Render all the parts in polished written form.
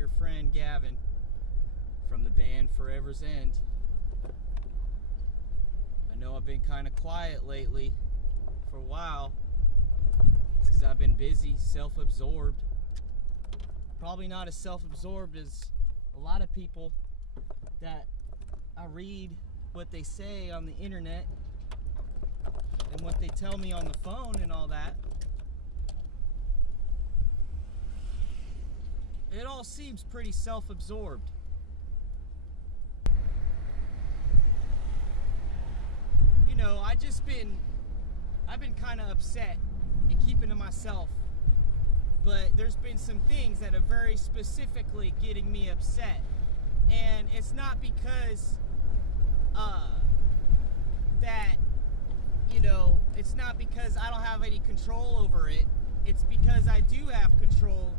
your friend Gavin from the band Forever's End. I know I've been kind of quiet lately for a while. It's because I've been busy, self-absorbed. Probably not as self-absorbed as a lot of people that I read what they say on the internet and what they tell me on the phone and all that. It all seems pretty self-absorbed. You know, I've been kind of upset and keeping to myself. But there's been some things that are very specifically getting me upset. And it's not because it's not because I don't have any control over it. It's because I do have control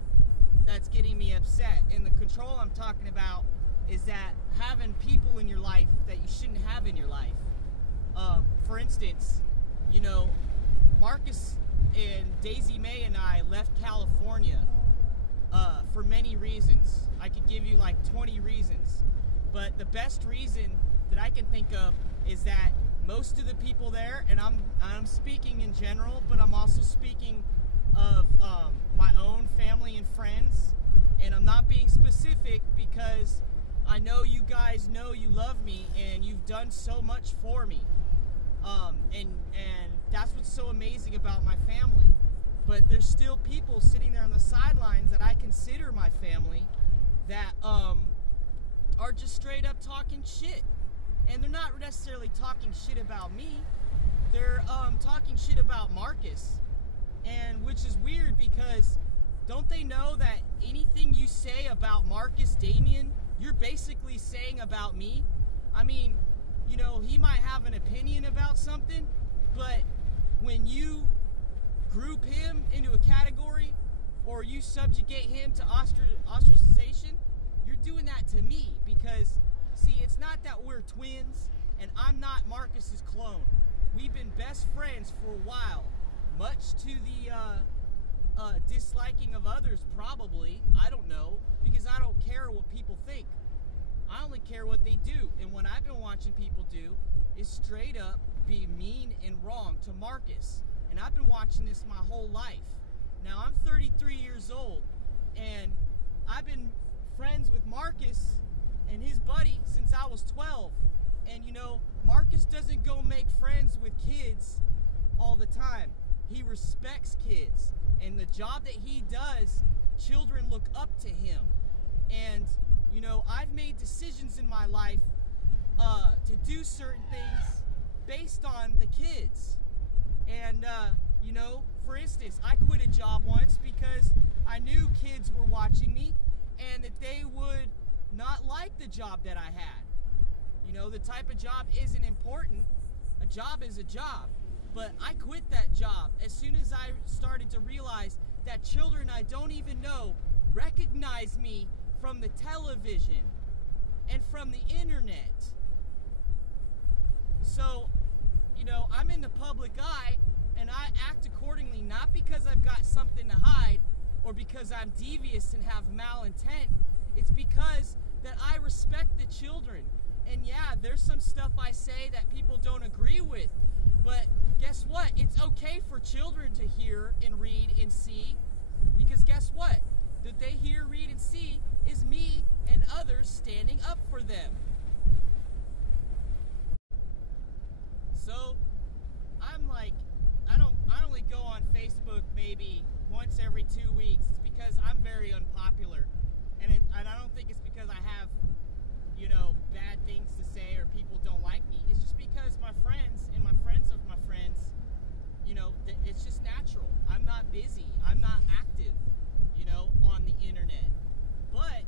that's getting me upset. And the control I'm talking about is that having people in your life that you shouldn't have in your life. For instance, Marcus and Daisy May and I left California for many reasons. I could give you like 20 reasons. But the best reason that I can think of is that most of the people there, and I'm speaking in general, but I'm also speaking of my own family and friends, and I'm not being specific because I know you guys know you love me and you've done so much for me, and that's what's so amazing about my family. But there's still people sitting there on the sidelines that I consider my family that are just straight up talking shit. And they're not necessarily talking shit about me. They're talking shit about Marcus. And which is weird because don't they know that anything you say about Marcus Damien, you're basically saying about me? I mean, he might have an opinion about something, but when you group him into a category or you subjugate him to ostracization, you're doing that to me because, see, it's not that we're twins and I'm not Marcus's clone. We've been best friends for a while, much to the disliking of others probably. I don't know, because I don't care what people think. I only care what they do. And what I've been watching people do is straight up be mean and wrong to Marcus. And I've been watching this my whole life. Now, I'm 33 years old, and I've been friends with Marcus and his buddy since I was 12. And Marcus doesn't go make friends with kids all the time. He respects kids. And the job that he does, children look up to him. And, I've made decisions in my life to do certain things based on the kids. And, for instance, I quit a job once because I knew kids were watching me and that they would not like the job that I had. The type of job isn't important. A job is a job. But I quit that job as soon as I started to realize that children I don't even know recognize me from the television and from the internet. So, I'm in the public eye and I act accordingly, not because I've got something to hide or because I'm devious and have malintent. It's because that I respect the children. And yeah, there's some stuff I say that people don't agree with. But guess what? It's okay for children to hear and read and see. Because guess what? That they hear, read, and see is me and others standing up for them. So, I only go on Facebook maybe once every 2 weeks. It's because I'm very unpopular. And I don't think it's because I have, bad things to say or people don't like me. It's just because my friends and my friends of my friends, it's just natural. I'm not busy. I'm not active, on the internet. But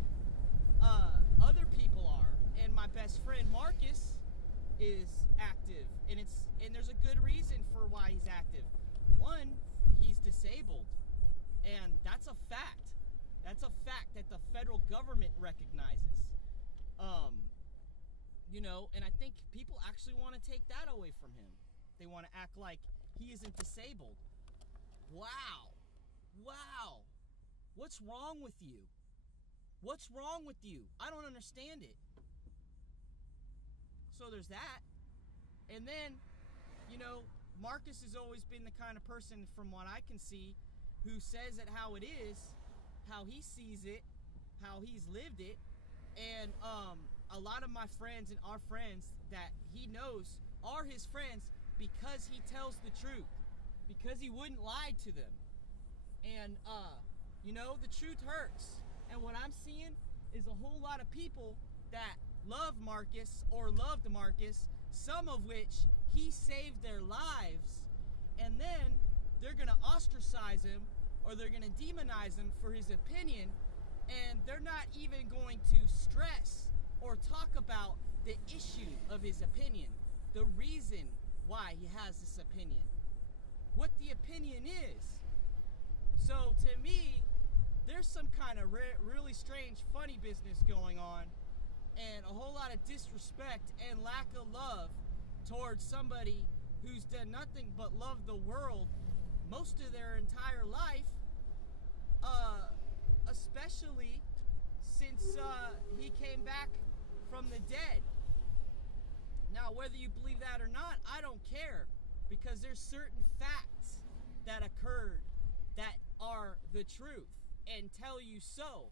other people are. And my best friend Marcus is active. And there's a good reason for why he's active. One, he's disabled. And that's a fact. That's a fact that the federal government recognizes. And I think people actually want to take that away from him. They want to act like he isn't disabled. Wow. What's wrong with you? What's wrong with you? I don't understand it. So there's that. And then, you know, Marcus has always been the kind of person, from what I can see, who says it how it is, how he sees it, how he's lived it. And a lot of my friends and our friends that he knows are his friends because he tells the truth, because he wouldn't lie to them. And, you know, the truth hurts. And what I'm seeing is a whole lot of people that love Marcus or loved Marcus, some of which he saved their lives, and then they're going to ostracize him or they're going to demonize him for his opinion, and they're not even going to stress or talk about the issue of his opinion, the reason why he has this opinion, what the opinion is. So to me, there's some kind of really strange funny business going on, and a whole lot of disrespect and lack of love towards somebody who's done nothing but love the world most of their entire life, especially since he came back from the dead. Now, whether you believe that or not, I don't care, because there's certain facts that occurred that are the truth and tell you so.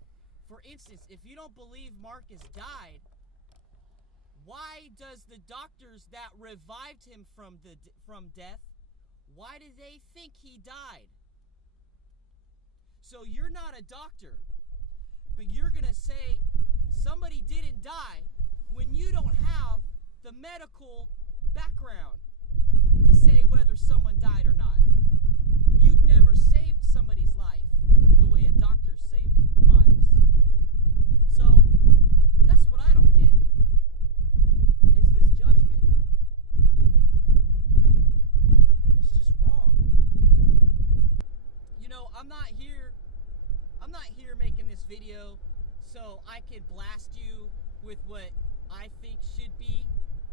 For instance, if you don't believe Marcus died, why does the doctors that revived him from death, why do they think he died? So you're not a doctor, but you're going to say somebody didn't die when you don't have the medical background to say whether someone died or not. You've never saved somebody's life the way a doctor saved lives. So that's what I don't get, is this judgment. It's just wrong. You know, I'm not here making this video so I can blast you with what I think should be.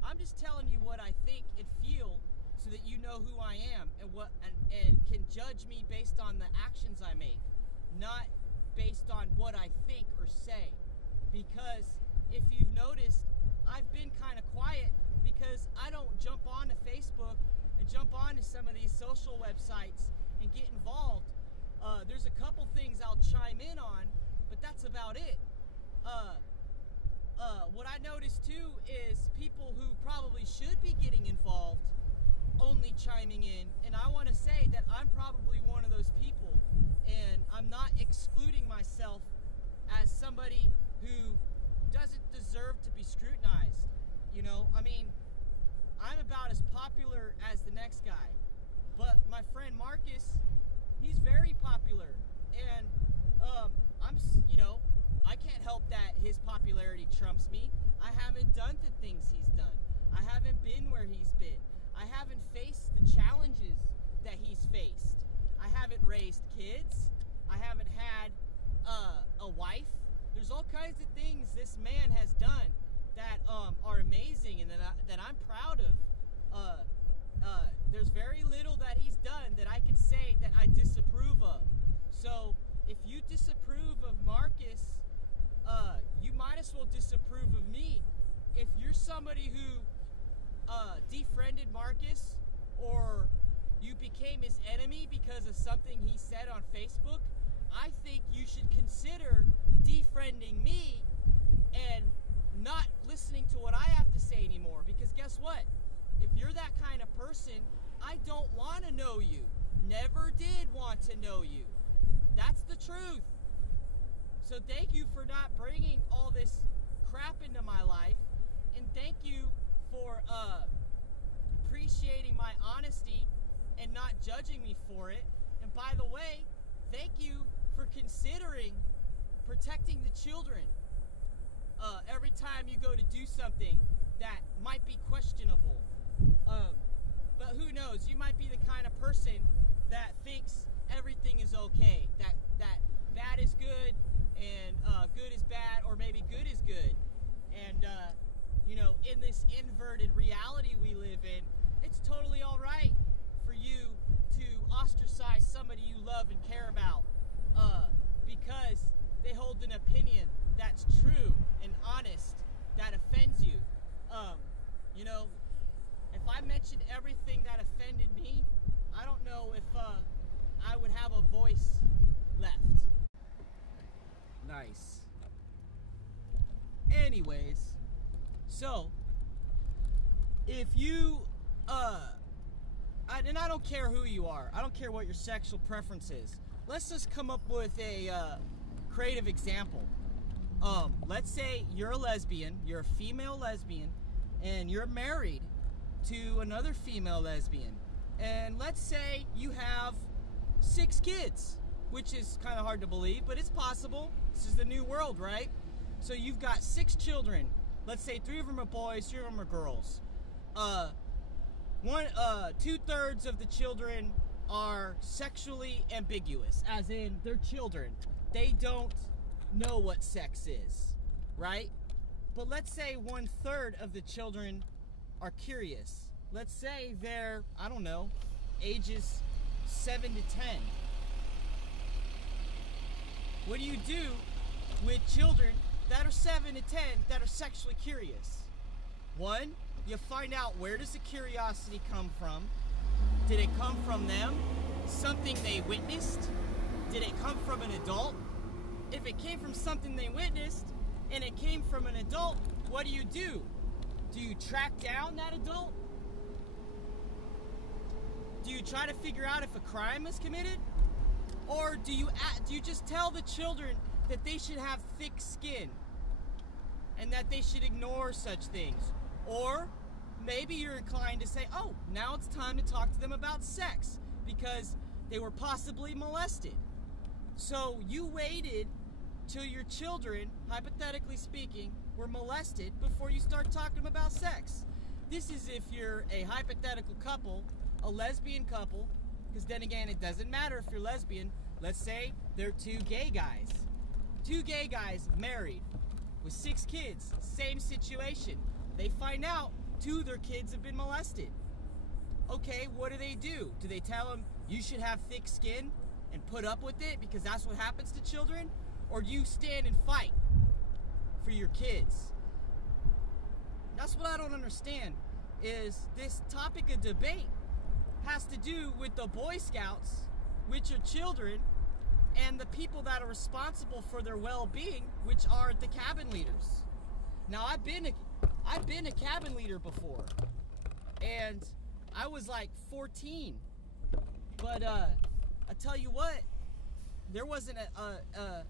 I'm just telling you what I think and feel so that you know who I am and can judge me based on the actions I make, not based on what I think or say. Because if you've noticed, I've been kind of quiet because I don't jump onto Facebook and jump onto some of these social websites and get involved. There's a couple things I'll chime in on, but that's about it. What I noticed too is people who probably should be getting involved only chiming in, and I want to say that I'm probably one of those people, and I'm not excluding myself as somebody who doesn't deserve to be scrutinized. You know, I mean, I'm about as popular as the next guy, but my friend Marcus, he's very popular, and I can't help that his popularity trumps me. I haven't done the things he's done. I haven't been where he's been. I haven't faced the challenges that he's faced. I haven't raised kids. I haven't had a wife. There's all kinds of things this man has done that are amazing and that I'm proud of. There's very little that he's done that I can say that I disapprove of. So if you disapprove of Marcus, you might as well disapprove of me. If you're somebody who defriended Marcus, or you became his enemy because of something he said on Facebook, I think you should consider defriending me and not listening to what I have to say anymore. Because guess what? If you're that kind of person, I don't want to know you. Never did want to know you. That's the truth. So thank you for not bringing all this crap into my life, and thank you for appreciating my honesty and not judging me for it. And by the way, thank you for considering protecting the children every time you go to do something that might be questionable. But who knows? You might be the kind of person that thinks everything is okay, that bad is good and good is bad, or maybe good is good. And in this inverted reality we live in, it's totally all right for you to ostracize somebody you love and care about because they hold an opinion that's true and honest that offends you. You know, if I mentioned everything that offended me, I don't know if I would have a voice left. Nice. Anyways, so if you and I don't care who you are, I don't care what your sexual preference is, let's just come up with a creative example. Let's say you're a lesbian, you're a female lesbian, and you're married to another female lesbian, and let's say you have 6 kids, which is kind of hard to believe, but it's possible. This is the new world, right? So you've got 6 children. Let's say 3 of them are boys, 3 of them are girls. 2/3 of the children are sexually ambiguous, as in they're children. They don't know what sex is, right? But let's say 1/3 of the children are curious. Let's say they're, I don't know, ages 7 to 10. What do you do with children that are 7 to 10 that are sexually curious? One, you find out, where does the curiosity come from? Did it come from them? Something they witnessed? Did it come from an adult? If it came from something they witnessed and it came from an adult, what do? Do you track down that adult? Do you try to figure out if a crime is committed? Or do you just tell the children that they should have thick skin and that they should ignore such things? Or maybe you're inclined to say, oh, now it's time to talk to them about sex because they were possibly molested. So you waited till your children, hypothetically speaking, were molested before you start talking to them about sex. This is if you're a hypothetical couple, a lesbian couple, because then again, it doesn't matter if you're lesbian. Let's say they're 2 gay guys. 2 gay guys married with 6 kids, same situation. They find out 2 of their kids have been molested. Okay, what do? Do they tell them you should have thick skin and put up with it because that's what happens to children? Or do you stand and fight for your kids? That's what I don't understand, is this topic of debate has to do with the Boy Scouts, which are children, and the people that are responsible for their well-being, which are the cabin leaders. Now, I've been a cabin leader before, and I was like 14, but I tell you what, there wasn't a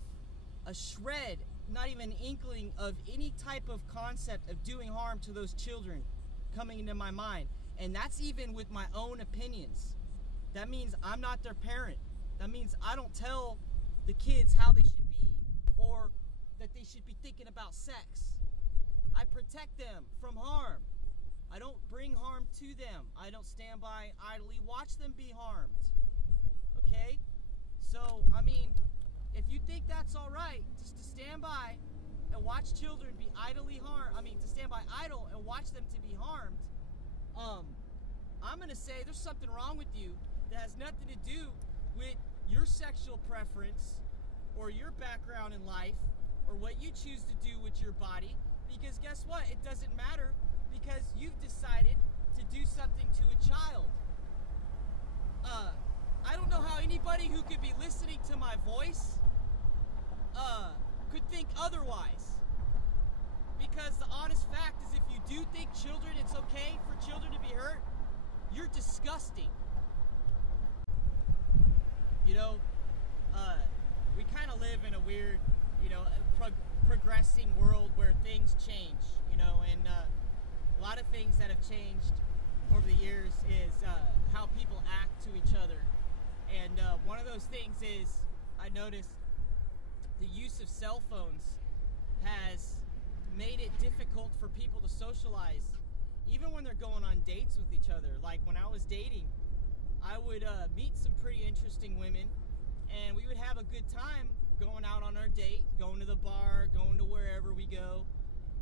shred, not even an inkling of any type of concept of doing harm to those children coming into my mind. And that's even with my own opinions. That means I'm not their parent. That means I don't tell the kids how they should be or that they should be thinking about sex. I protect them from harm. I don't bring harm to them. I don't stand by idly watch them be harmed. Okay? So, I mean, if you think that's all right, just to stand by and watch children be idly harmed, to stand by idle and watch them to be harmed, I'm going to say there's something wrong with you that has nothing to do with your sexual preference or your background in life or what you choose to do with your body, because guess what? It doesn't matter, because you've decided to do something to a child. I don't know how anybody who could be listening to my voice could think otherwise. Because the honest fact is, if you do think children, it's okay for children to be hurt, you're disgusting. You know, we kind of live in a weird, progressing world where things change, and a lot of things that have changed over the years is how people act to each other. And one of those things is, I noticed the use of cell phones has made it difficult for people to socialize, even when they're going on dates with each other. Like when I was dating, I would meet some pretty interesting women, and we would have a good time going out on our date, going to the bar, going to wherever we go.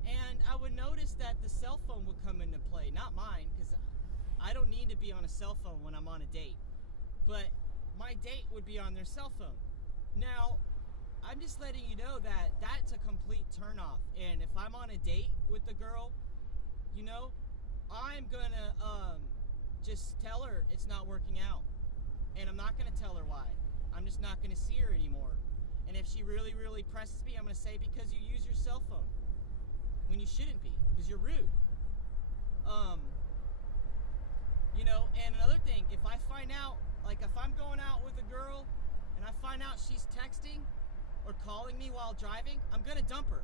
And I would notice that the cell phone would come into play, not mine, because I don't need to be on a cell phone when I'm on a date. But my date would be on their cell phone. Now, I'm just letting you know that that's a complete complete turnoff. And if I'm on a date with the girl, you know, I'm gonna just tell her it's not working out. And I'm not gonna tell her why. I'm just not gonna see her anymore. And if she really, really presses me, I'm gonna say because you use your cell phone when you shouldn't be, because you're rude. You know, and another thing, if I find out, like if I'm going out with a girl and I find out she's texting or calling me while driving, I'm gonna dump her.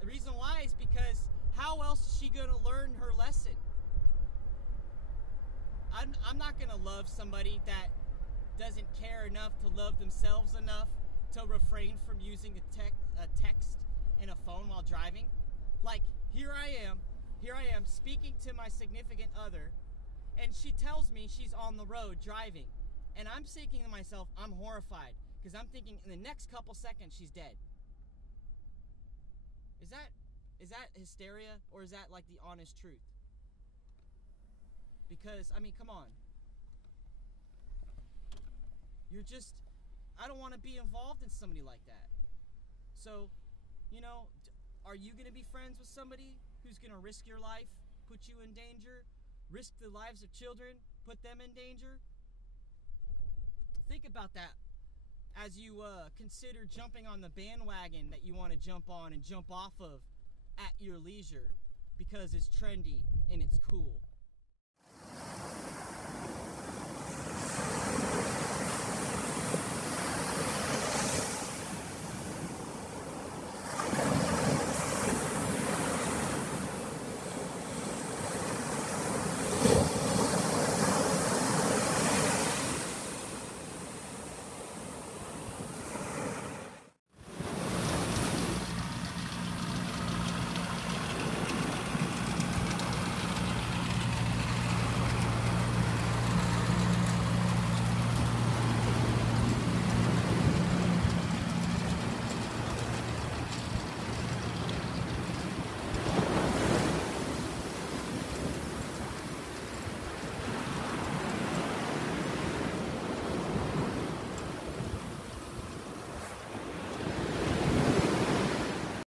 The reason why is because how else is she gonna learn her lesson? I'm not gonna love somebody that doesn't care enough to love themselves enough to refrain from using a text and a phone while driving. Like, here I am speaking to my significant other, and she tells me she's on the road driving. And I'm thinking to myself, I'm horrified, because I'm thinking in the next couple seconds she's dead. Is that hysteria, or is that like the honest truth? Because, I mean, come on. I don't want to be involved in somebody like that. So, you know, are you going to be friends with somebody who's going to risk your life, put you in danger, risk the lives of children, put them in danger? Think about that as you consider jumping on the bandwagon that you want to jump on and jump off of at your leisure because it's trendy and it's cool.